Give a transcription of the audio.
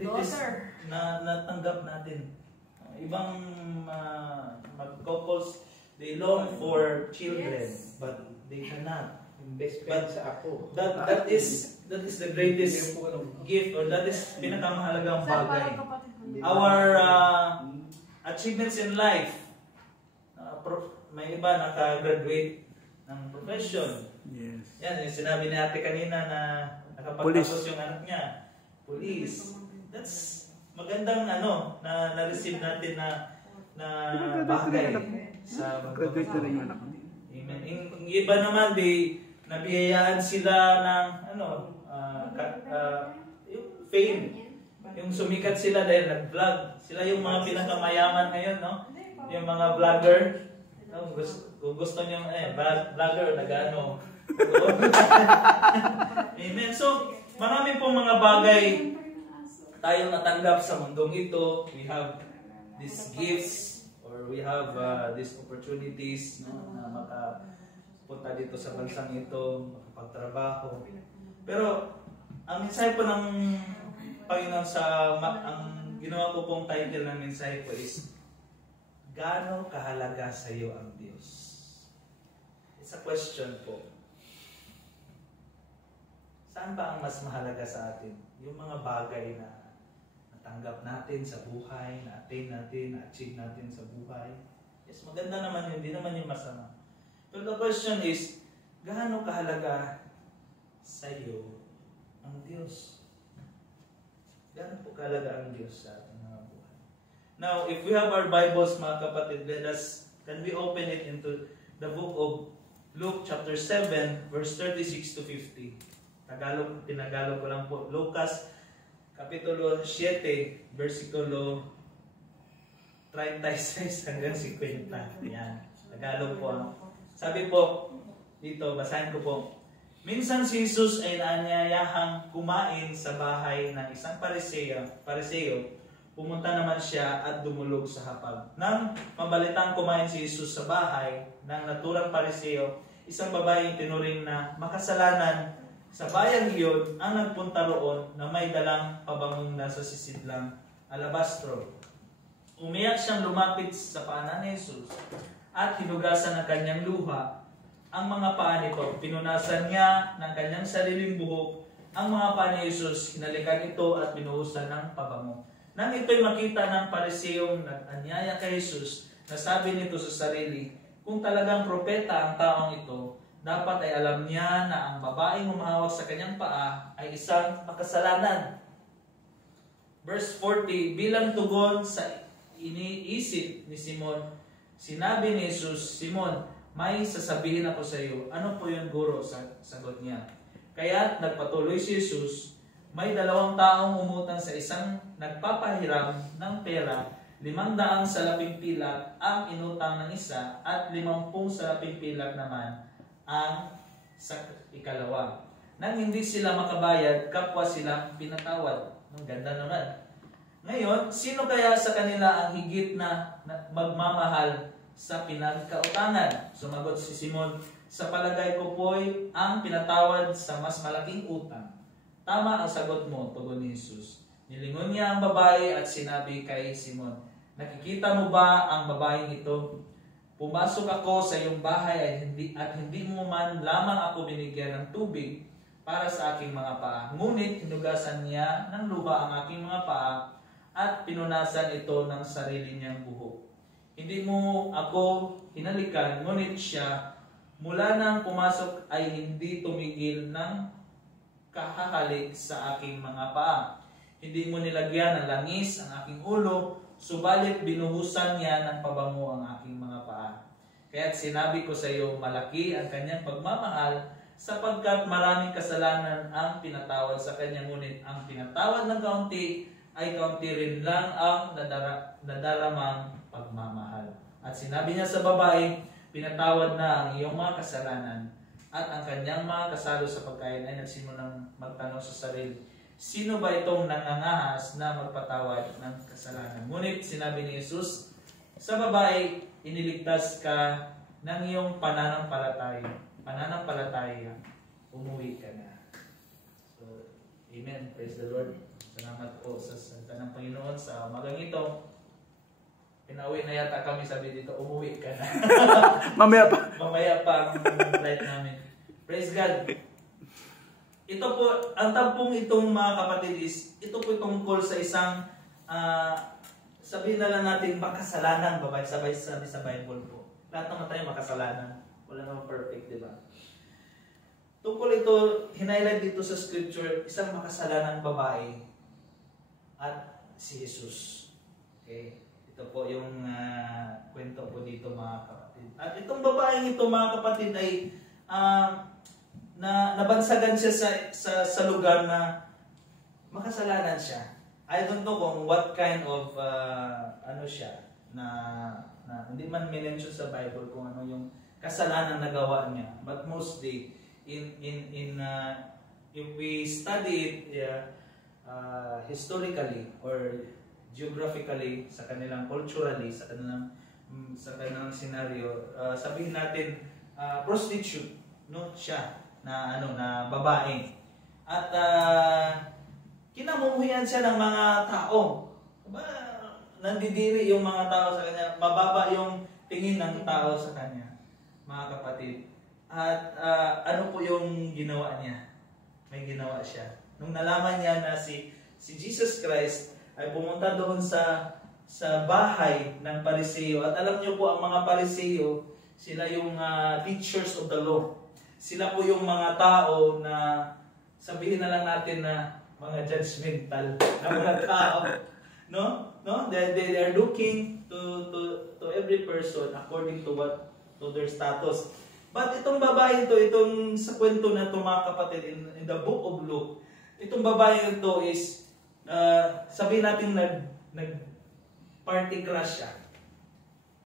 greatest na natanggap natin. Ibang couples, they long for children, but they cannot. Best friend sa ako. That is the greatest gift, or that is pinakamahalagang bagay. Our achievements in life. May iba naka-graduate ng profession. Yes. Yan, yung sinabi ni ate kanina na nakapagtapos yung anak niya. Police. That's magandang na na-receive natin na bagay sa Graduate na rin yung anak mo. Amen. Yung iba naman, nabiyayaan sila ng yung fame. Yung sumikat sila dahil nag-vlog. Sila yung mga pinakamayaman ngayon, no? Yung mga vlogger. Gusto nyo, vlogger, nag-ano. Amen. So, marami pong mga bagay tayong natanggap sa mundong ito. We have these gifts, or we have these opportunities, no, na makapunta dito sa bansang ito, makapagtrabaho. Pero, ang mensahe po ng Panginoon ang ginawa ko pong title ng mensahe ko is, gaano kahalaga sa iyo ang Diyos? It's a question po. Saan ba ang mas mahalaga sa atin? Yung mga bagay na natanggap natin sa buhay, na-attain natin, na-achieve natin sa buhay. Yes, maganda naman yun, hindi naman yung masama. Pero the question is, gaano kahalaga sa iyo ang Diyos? Gaano po kahalaga ang Diyos sa ating mga buhay? Now, if we have our Bibles, mga kapatid, can we open it into the book of Luke chapter 7, verse 36 to 50. Tinagalog ko lang po. Lucas, kapitulo 7, versikulo 36 hanggang 50. Yan. Tagalog po. Sabi po, dito, basahin ko po. Minsan si Jesus ay naanyayahang kumain sa bahay ng isang pariseo. Pumunta naman siya at dumulog sa hapag. Nang mabalitang kumain si Jesus sa bahay ng naturang pariseo, isang babaeng tinuring na makasalanan sa bayang iyon ang nagpunta roon na may dalang pabangong nasa sisidlang alabastro. Umiyak siyang lumapit sa paanan ni Jesus at hinugasan ng kanyang luha ang mga paa nito. Pinunasan niya ng kanyang sariling buhok ang mga paa ni Jesus, hinalikan ito at binuhusan ng pabango. Nang ito'y makita ng pariseong nag-anyaya kay Jesus, nasabi nito sa sarili, kung talagang propeta ang taong ito, dapat ay alam niya na ang babaeng humahawak sa kanyang paa ay isang makasalanan. Verse 40, bilang tugon sa iniisip ni Simon, sinabi ni Jesus, Simon, may sasabihin ako sa iyo. Ano po yung guro? Sagot niya. Kaya nagpatuloy si Jesus, may 2 taong umutang sa isang nagpapahiram ng pera, 500 salaping pilak ang inutang ng isa at 50 salaping pilak naman ang sa ikalawa. Nang hindi sila makabayad, kapwa silang pinatawad. Ang ganda naman. Ngayon, sino kaya sa kanila ang higit na magmamahal sa pinagkautangan? Sumagot si Simon, sa palagay ko po'y ang pinatawad sa mas malaking utang. Tama ang sagot mo, tugon ni Jesus. Nilingon niya ang babae at sinabi kay Simon, nakikita mo ba ang babaeng ito? Pumasok ako sa iyong bahay at hindi mo man lamang ako binigyan ng tubig para sa aking mga paa. Ngunit hinugasan niya ng luha ang aking mga paa at pinunasan ito ng sarili niyang buhok. Hindi mo ako hinalikan, ngunit siya mula nang pumasok ay hindi tumigil ng kahahalik sa aking mga paa. Hindi mo nilagyan ng langis ang aking ulo, subalit binuhusan niya ng pabango ang aking mga paa. Kaya't sinabi ko sa iyo, malaki ang kanyang pagmamahal, sapagkat maraming kasalanan ang pinatawad sa kanya, ngunit ang pinatawad ng kaunti ay kaunti rin lang ang nadaramang pagmamahal. At sinabi niya sa babae, pinatawad na ang iyong mga kasalanan. At ang kanyang mga kasalo sa pagkain ay nagsimulang magtanong sa sarili, sino ba itong nangangahas na magpatawad ng kasalanan? Ngunit sinabi ni Jesus, sa babae, iniligtas ka ng iyong pananampalataya, umuwi ka na. So, amen. Praise the Lord. Salamat po. po sa salita ng Panginoon sa umagang ito. Pinauwi na yata kami, sabi dito, umuwi ka na. Mamaya pa. Mamaya pa ang flight namin. Praise God. Ito po, ang tampong itong mga kapatid is, ito po tungkol sa isang, sabihin na lang natin, makasalanan, babae, sabi sa Bible po. Lahat naman tayo makasalanan. Wala naman perfect, di ba? Tungkol ito, hinighlight dito sa scripture, isang makasalanang babae at si Jesus. Okay? Ito po yung kwento po dito mga kapatid. At itong babaeng ito mga kapatid ay nabansagan siya sa lugar na makasalanan siya. I don't know kung what kind of ano siya na hindi man minention sa Bible kung ano yung kasalanan na gawa niya. But mostly if we study it historically or geographically sa kanilang culturally sa kanilang scenario, sabihin natin prostitute, no, siya na babae. At kinamumuhian siya ng mga tao. Diba? Nandidiri yung mga tao sa kanya, mababa yung tingin ng tao sa kanya, mga kapatid. At ano po yung ginawa niya? May ginawa siya. Nung nalaman niya na si Jesus Christ ay pumunta doon sa bahay ng Pariseo. At alam niyo po, ang mga Pariseo, sila yung teachers of the law. Sila po yung mga tao na sabihin na lang natin na mga judgmental na mga tao. No? They are looking to every person according to their status. But itong babae ito, itong sa kwento na ito mga kapatid, in the book of Luke, itong babae ito is, sabihin natin nag-party crush siya.